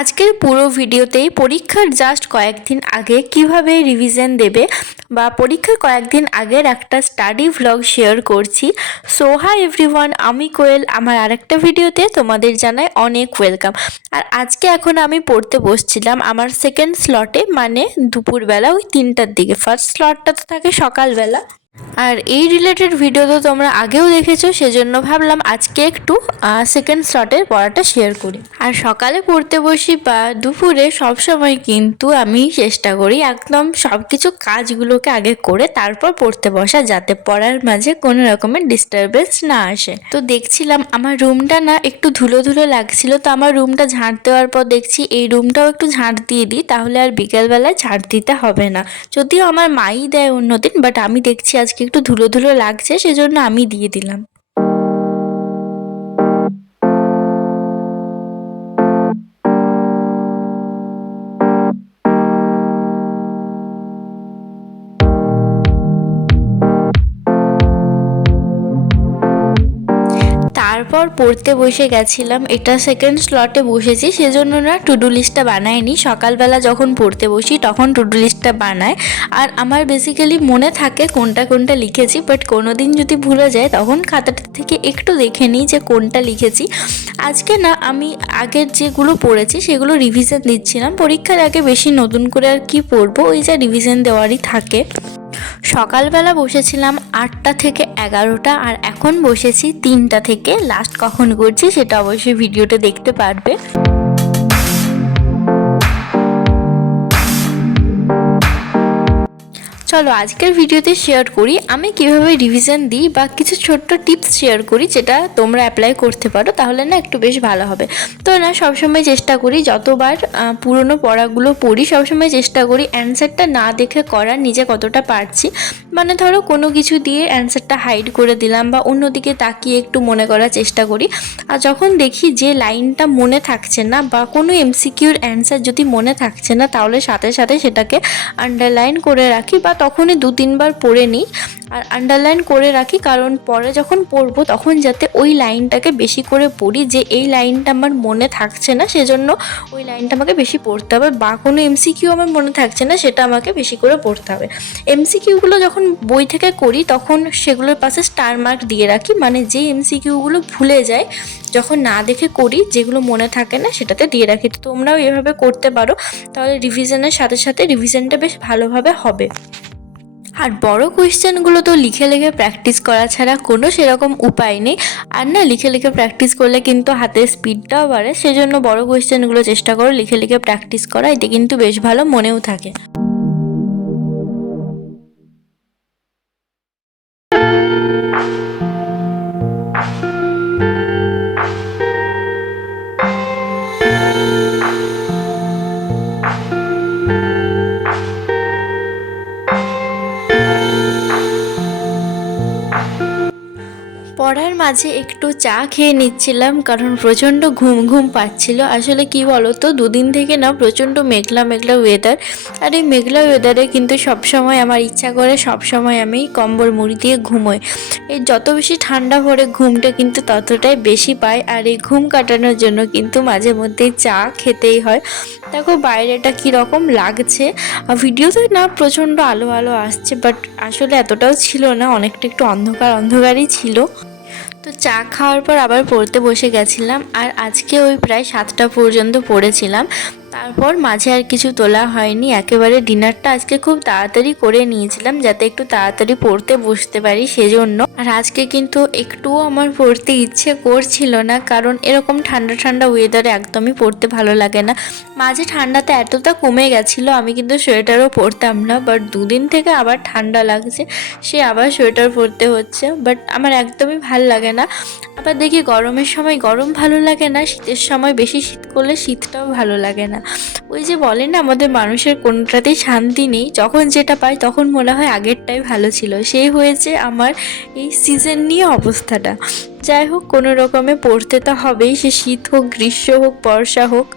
আজকের পুরো ভিডিওতেই পরীক্ষার জাস্ট কয়েকদিন আগে কিভাবে রিভিশন দেবে বা পরীক্ষার কয়েকদিন আগের একটা স্টাডি ভ্লগ শেয়ার করছি। সো হাই এভরিওয়ান, আমি কোয়েল। আমার আরেকটা ভিডিওতে তোমাদের জানাই অনেক ওয়েলকাম। আর আজকে এখন আমি পড়তে বসছিলাম আমার সেকেন্ড স্লটে, মানে দুপুরবেলা ওই 3টার দিকে। ফার্স্ট স্লটটা তো থাকে সকালবেলা, আর এই রিলেটেড ভিডিও তো তোমরা আগেও দেখেছো, সেজন্য ভাবলাম আজকে একটু সেকেন্ড স্লটের পড়াটা শেয়ার করি। আর সকালে পড়তে বসি বা দুপুরে সবসময় কিন্তু আমি চেষ্টা করি একদম সব কিছু কাজগুলোকে আগে করে তারপর পড়তে বসা, যাতে পড়ার মাঝে কোনো রকমের ডিস্টারবেন্স না আসে। তো দেখছিলাম আমার রুমটা না একটু ধুলো ধুলো লাগছিল, তো আমার রুমটা ঝাঁট দেওয়ার পর দেখছি এই রুমটাও একটু ঝাঁট দিয়ে দিই, তাহলে আর বিকেলবেলায় ঝাঁট দিতে হবে না। যদিও আমার মাই দেয় অন্যদিন, বাট আমি দেখছি আজকে একটু ধুলো ধুলো লাগছে, সেজন্য আমি দিয়ে দিলাম। তারপর পড়তে বসে গেছিলাম। এটা সেকেন্ড স্লটে বসেছি, সেজন্য না টুডু লিস্টটা বানাইনি। সকালবেলা যখন পড়তে বসি তখন টুডু লিস্টটা বানায়, আর আমার বেসিক্যালি মনে থাকে কোনটা কোনটা লিখেছি, বাট কোনো দিন যদি ভুলে যায় তখন খাতাটা থেকে একটু দেখে নিই যে কোনটা লিখেছি। আজকে না আমি আগের যেগুলো পড়েছি সেগুলো রিভিশন দিচ্ছিলাম। পরীক্ষার আগে বেশি নতুন করে আর কি পড়বো, ওই যা রিভিশন দেওয়ারই থাকে। সকালবেলা বসেছিলাম 8টা থেকে 11টা, আর এখন বসেছি 3টা থেকে। লাস্ট কখন করছি সেটা অবশ্যই ভিডিওটা দেখতে পারবে। চলো আজকের ভিডিওতে শেয়ার করি আমি কিভাবে রিভিশন দিই, বা কিছু ছোট্ট টিপস শেয়ার করি যেটা তোমরা অ্যাপ্লাই করতে পারো, তাহলে না একটু বেশ ভালো হবে। তো না সবসময় চেষ্টা করি, যতবার পুরনো পড়াগুলো পড়ি সবসময় চেষ্টা করি অ্যান্সারটা না দেখে করার, নিজে কতটা পারছি। মানে ধরো কোনো কিছু দিয়ে অ্যান্সারটা হাইড করে দিলাম বা অন্যদিকে তাকিয়ে একটু মনে করার চেষ্টা করি। আর যখন দেখি যে লাইনটা মনে থাকছে না বা কোনো এমসিকিউর অ্যান্সার যদি মনে থাকছে না, তাহলে সাথে সাথে সেটাকে আন্ডারলাইন করে রাখি, বা তখনই 2-3বার পড়ে নিই আর আন্ডারলাইন করে রাখি। কারণ পরে যখন পড়বো তখন যাতে ওই লাইনটাকে বেশি করে পড়ি, যে এই লাইনটা আমার মনে থাকছে না সেজন্য ওই লাইনটা আমাকে বেশি পড়তে হবে, বা কোনো এমসিকিউ আমার মনে থাকছে না সেটা আমাকে বেশি করে পড়তে হবে। এমসিকিউগুলো যখন বই থেকে করি তখন সেগুলোর পাশে স্টার মার্ক দিয়ে রাখি, মানে যে এমসিকিউগুলো ভুলে যায় যখন না দেখে করি, যেগুলো মনে থাকে না সেটাতে দিয়ে রাখি। তো তোমরাও এভাবে করতে পারো, তাহলে রিভিশনের সাথে সাথে রিভিশনটা বেশ ভালোভাবে হবে। আর বড় কোয়েশ্চেনগুলো তো লিখে লিখে প্র্যাকটিস করা ছাড়া কোনো সেরকম উপায় নেই। আর না লিখে লিখে প্র্যাকটিস করলে কিন্তু হাতের স্পিডটাও বাড়ে, সেজন্য বড় কোয়েশ্চেনগুলো চেষ্টা করো লিখে লিখে প্র্যাকটিস করা, এতে কিন্তু বেশ ভালো মনেও থাকে। পড়ার মাঝে একটু চা খেয়ে নিচ্ছিলাম, কারণ প্রচণ্ড ঘুম ঘুম পাচ্ছিল। আসলে কি বলো তো, দুদিন থেকে না প্রচণ্ড মেঘলা মেঘলা ওয়েদার, আর এই মেঘলা ওয়েদারে কিন্তু সবসময় আমার ইচ্ছা করে সবসময় আমি কম্বল মুড়ি দিয়ে ঘুমোই। এই যত বেশি ঠান্ডা পড়ে ঘুমটা কিন্তু ততটাই বেশি পাই, আর এই ঘুম কাটানোর জন্য কিন্তু মাঝে মধ্যেই চা খেতেই হয়। দেখো বাইরেটা কীরকম লাগছে, ভিডিওতে না প্রচণ্ড আলো আলো আসছে, বাট আসলে এতটাও ছিল না, অনেকটা একটু অন্ধকার অন্ধকারই ছিল। তো চা খাওয়ার পর আবার পড়তে বসে গেছিলাম, আর আজকে ওই প্রায় 7টা পর্যন্ত পড়েছিলাম। তারপর মাঝে আর কিছু তোলা হয়নি, একেবারে ডিনারটা আজকে খুব তাড়াতাড়ি করে নিয়েছিলাম যাতে একটু তাড়াতাড়ি পড়তে বসতে পারি সেজন্য। আর আজকে কিন্তু একটুও আমার পড়তে ইচ্ছে করছিল না, কারণ এরকম ঠান্ডা ঠান্ডা ওয়েদারে একদমই পড়তে ভালো লাগে না। মাঝে ঠান্ডাতে এতটা কমে গেছিলো আমি কিন্তু সোয়েটারও পরতাম না, বাট দুদিন থেকে আবার ঠান্ডা লাগছে, সে আবার সোয়েটার পরতে হচ্ছে। বাট আমার একদমই ভাল লাগে না। আবার দেখি গরমের সময় গরম ভালো লাগে না, শীতের সময় বেশি শীত করলে শীতটাও ভালো লাগে না। ওই যে বলে না আমাদের মানুষের কোনোটাতেই শান্তি নেই, যখন যেটা পাই তখন মনে হয় আগেরটাই ভালো ছিল, সেই হয়েছে আমার এই সিজন নিয়ে অবস্থাটা। যাই হোক, কোনো রকমে পড়তে তো হবেই, সে শীত হোক গ্রীষ্ম হোক বর্ষা হোক।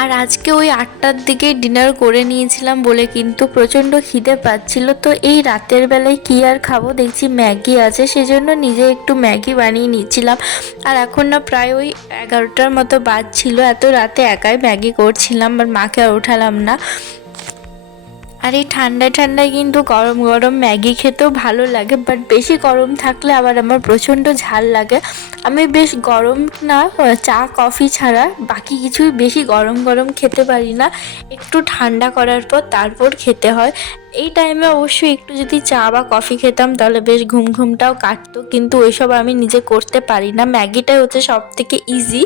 আর আজকে ওই 8টার দিকে ডিনার করে নিয়েছিলাম বলে কিন্তু প্রচণ্ড খিদে পাচ্ছিল। তো এই রাতের বেলায় কী আর খাবো, দেখছি ম্যাগি আছে, সেজন্য নিজে একটু ম্যাগি বানিয়ে নিচ্ছিলাম। আর এখন না প্রায় ওই 11টার মতো বাজছিল, এত রাতে একাই ম্যাগি করছিলাম, আর মাকে আর ওঠালাম না। আর এই ঠান্ডায় ঠান্ডায় কিন্তু গরম গরম ম্যাগি খেতেও ভালো লাগে, বাট বেশি গরম থাকলে আবার আমার প্রচণ্ড ঝাল লাগে। আমি বেশ গরম না, চা কফি ছাড়া বাকি কিছুই বেশি গরম গরম খেতে পারি না, একটু ঠান্ডা করার পর তারপর খেতে হয়। এই টাইমে অবশ্যই একটু যদি চা বা কফি খেতাম তাহলে বেশ ঘুম ঘুমটাও কাটতো, কিন্তু ওইসব আমি নিজে করতে পারি না। ম্যাগিটাই হচ্ছে সব থেকে ইজি,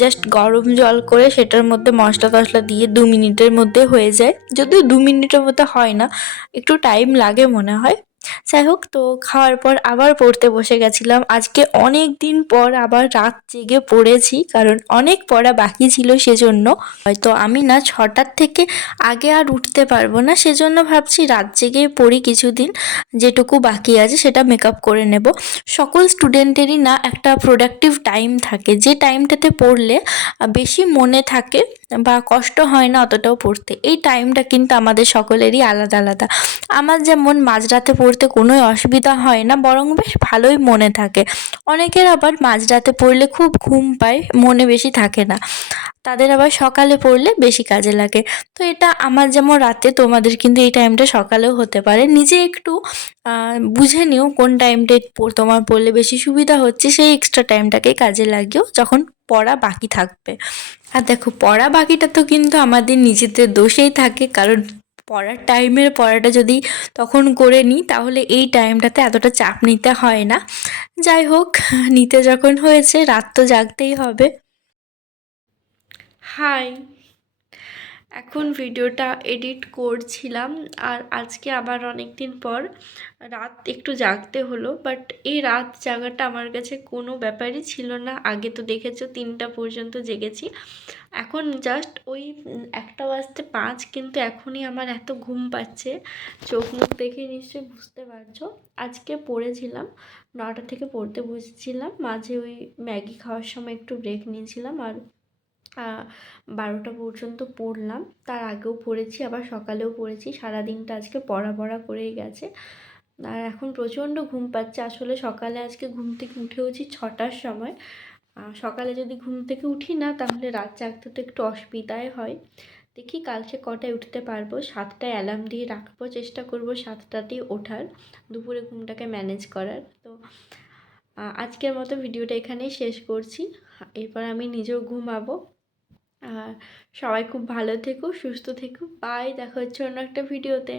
জাস্ট গরম জল করে সেটার মধ্যে মশলা টশলা দিয়ে 2 মিনিটের মধ্যে হয়ে যায়, যদিও 2 মিনিটের মধ্যে হয় না, একটু টাইম লাগে মনে হয়। যাই হোক, তো খাওয়ার পর আবার পড়তে বসে গেছিলাম। আজকে অনেক দিন পর আবার রাত জেগে পড়েছি, কারণ অনেক পড়া বাকি ছিল, সেজন্য হয়তো আমি না 6টার থেকে আগে আর উঠতে পারবো না, সেজন্য ভাবছি রাত জেগে পড়ি কিছুদিন, যেটুকু বাকি আছে সেটা মেকআপ করে নেব। সকল স্টুডেন্টেরই না একটা প্রোডাক্টিভ টাইম থাকে, যে টাইমটাতে পড়লে বেশি মনে থাকে বা কষ্ট হয় না অতটাও পড়তে। এই টাইমটা কিন্তু আমাদের সকলেরই আলাদা আলাদা। আমার যেমন মাঝরাতে পড়তে কোনোই অসুবিধা হয় না, বরং বেশ ভালোই মনে থাকে। অনেকের আবার মাঝরাতে পড়লে খুব ঘুম পায়, মনে বেশি থাকে না, তাদের আবার সকালে পড়লে বেশি কাজে লাগে। তো এটা আমার যেমন রাতে, তোমাদের কিন্তু এই টাইমটা সকালেও হতে পারে। নিজে একটু বুঝে নিও কোন টাইমটা তোমার পড়লে বেশি সুবিধা হচ্ছে, সেই এক্সট্রা টাইমটাকে কাজে লাগিও যখন পড়া বাকি থাকবে। আর দেখো, পড়া বাকিটা তো কিন্তু আমাদের নিজেদের দোষেই থাকে, কারণ পড়ার টাইমের পড়াটা যদি তখন করে নিই তাহলে এই টাইমটাতে এতটা চাপ নিতে হয় না। যাই হোক, নিতে যখন হয়েছে রাত তো জাগতেই হবে। হাই, এখন ভিডিওটা এডিট করছিলাম, আর আজকে আবার অনেক দিন পর রাত একটু জাগতে হলো, বাট এই রাত জাগাটা আমার কাছে কোনো ব্যাপারই ছিল না। আগে তো দেখেছো 3টা পর্যন্ত জেগেছি, এখন জাস্ট ওই 1:05, কিন্তু এখনই আমার এত ঘুম পাচ্ছে, চোখ মুখ দেখে নিশ্চয়ই বুঝতে পারছো। আজকে পড়েছিলাম 9টা থেকে পড়তে বসেছিলাম, মাঝে ওই ম্যাগি খাওয়ার সময় একটু ব্রেক নিয়েছিলাম, আর 12টা পর্যন্ত পড়লাম। তার আগেও পড়েছি, আবার সকালেও পড়েছি, সারাদিনটা আজকে পড়া পড়া করেই গেছে। আর এখন প্রচণ্ড ঘুম পাচ্ছে। আসলে সকালে আজকে ঘুম থেকে উঠেওছি 6টার সময়। সকালে যদি ঘুম থেকে উঠি না তাহলে রাত জাগতে তো একটু অসুবিধাই হয়। দেখি কালকে কটায় উঠতে পারবো। 7টায় অ্যালার্ম দিয়ে রাখবো, চেষ্টা করবো 7টাতেই ওঠার, দুপুরে ঘুমটাকে ম্যানেজ করার। তো আজকের মতো ভিডিওটা এখানেই শেষ করছি, এরপর আমি নিজেও ঘুমাবো। আর সবাই খুব ভালো থেকো, সুস্থ থেকো, বাই, দেখা হচ্ছে অন্য একটা ভিডিওতে।